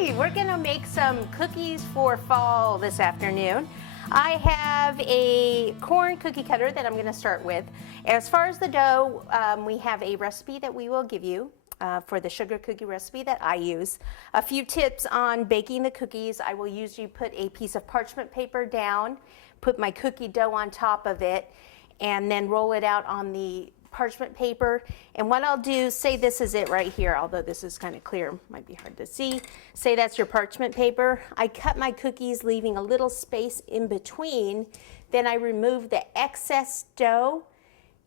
Hi, we're gonna make some cookies for fall this afternoon. I have a corn cookie cutter that I'm gonna start with. As far as the dough, we have a recipe that we will give you for the sugar cookie recipe that I use. A few tips on baking the cookies. I will usually put a piece of parchment paper down, put my cookie dough on top of it, and then roll it out on the parchment paper. And what I'll do, say this is it right here, although this is kind of clear, might be hard to see. Say that's your parchment paper. I cut my cookies, leaving a little space in between. Then I remove the excess dough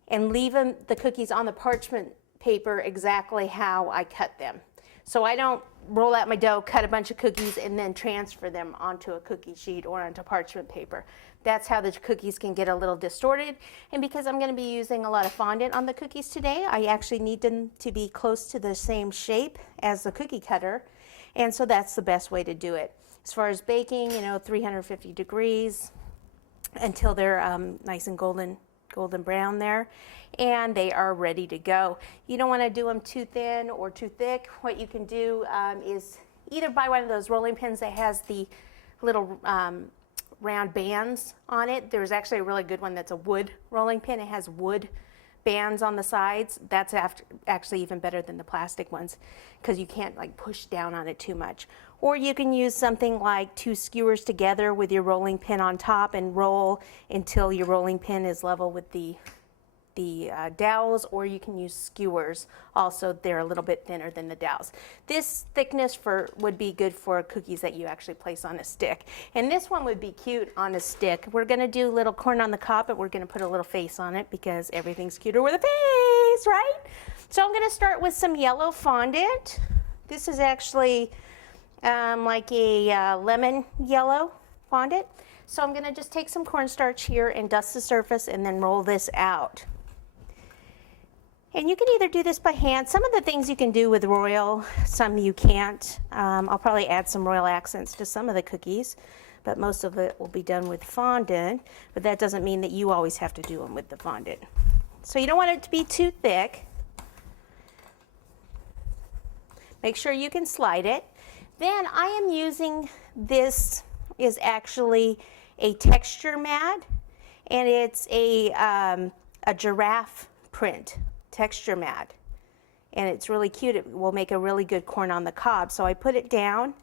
and leave the cookies on the parchment paper exactly how I cut them. So I don't roll out my dough, cut a bunch of cookies, and then transfer them onto a cookie sheet or onto parchment paper. That's how the cookies can get a little distorted. And because I'm going to be using a lot of fondant on the cookies today, I actually need them to be close to the same shape as the cookie cutter. And so that's the best way to do it. As far as baking, 350 degrees until they're nice and golden brown there, and they are ready to go. You don't want to do them too thin or too thick. What you can do is either buy one of those rolling pins that has the little round bands on it. There's actually a really good one that's a wood rolling pin. It has wood bands on the sides. That's actually even better than the plastic ones because you can't like push down on it too much. Or you can use something like two skewers together with your rolling pin on top and roll until your rolling pin is level with the dowels, or you can use skewers. Also, they're a little bit thinner than the dowels. This thickness would be good for cookies that you actually place on a stick. And this one would be cute on a stick. We're gonna do little corn on the cob, but we're gonna put a little face on it because everything's cuter with a face, right? So I'm gonna start with some yellow fondant. This is actually like a lemon yellow fondant. So I'm gonna just take some cornstarch here and dust the surface and then roll this out. And you can either do this by hand. Some of the things you can do with royal, some you can't. I'll probably add some royal accents to some of the cookies, but most of it will be done with fondant, but that doesn't mean that you always have to do them with the fondant. So you don't want it to be too thick. Make sure you can slide it. Then I am using, this is actually a texture mat, and it's a giraffe print texture mat, and it's really cute. It will make a really good corn on the cob. So I put it down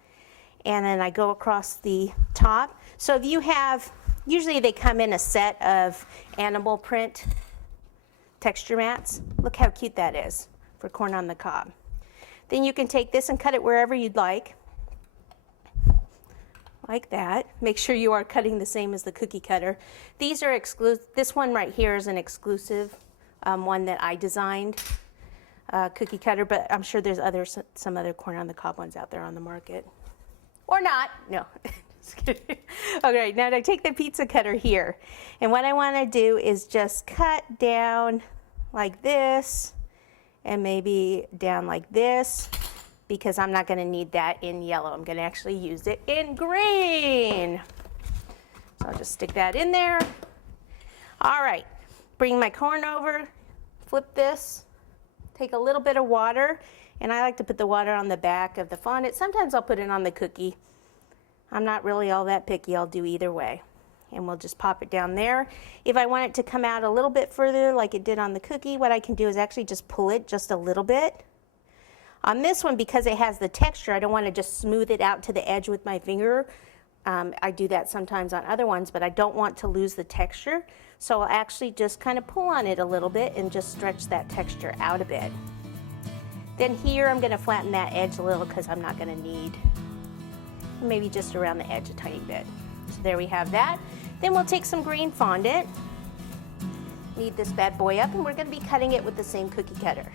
and then I go across the top. So if you have, usually they come in a set of animal print texture mats. Look how cute that is for corn on the cob. Then you can take this and cut it wherever you'd like that. Make sure you are cutting the same as the cookie cutter. These are exclusive. This one right here is an exclusive one that I designed, cookie cutter, but I'm sure there's some other corn on the cob ones out there on the market. Or not, no, just kidding. Okay, now I take the pizza cutter here, and what I wanna do is just cut down like this, and maybe down like this, because I'm not gonna need that in yellow. I'm gonna actually use it in green. So I'll just stick that in there. All right, bring my corn over, flip this, take a little bit of water, and I like to put the water on the back of the fondant. Sometimes I'll put it on the cookie. I'm not really all that picky, I'll do either way. And we'll just pop it down there. If I want it to come out a little bit further like it did on the cookie, what I can do is actually just pull it just a little bit. On this one, because it has the texture, I don't want to just smooth it out to the edge with my finger. I do that sometimes on other ones, but I don't want to lose the texture. So I'll actually just kind of pull on it a little bit and just stretch that texture out a bit. Then here I'm going to flatten that edge a little because I'm not going to need, maybe just around the edge a tiny bit. So there we have that. Then we'll take some green fondant, knead this bad boy up, and we're going to be cutting it with the same cookie cutter.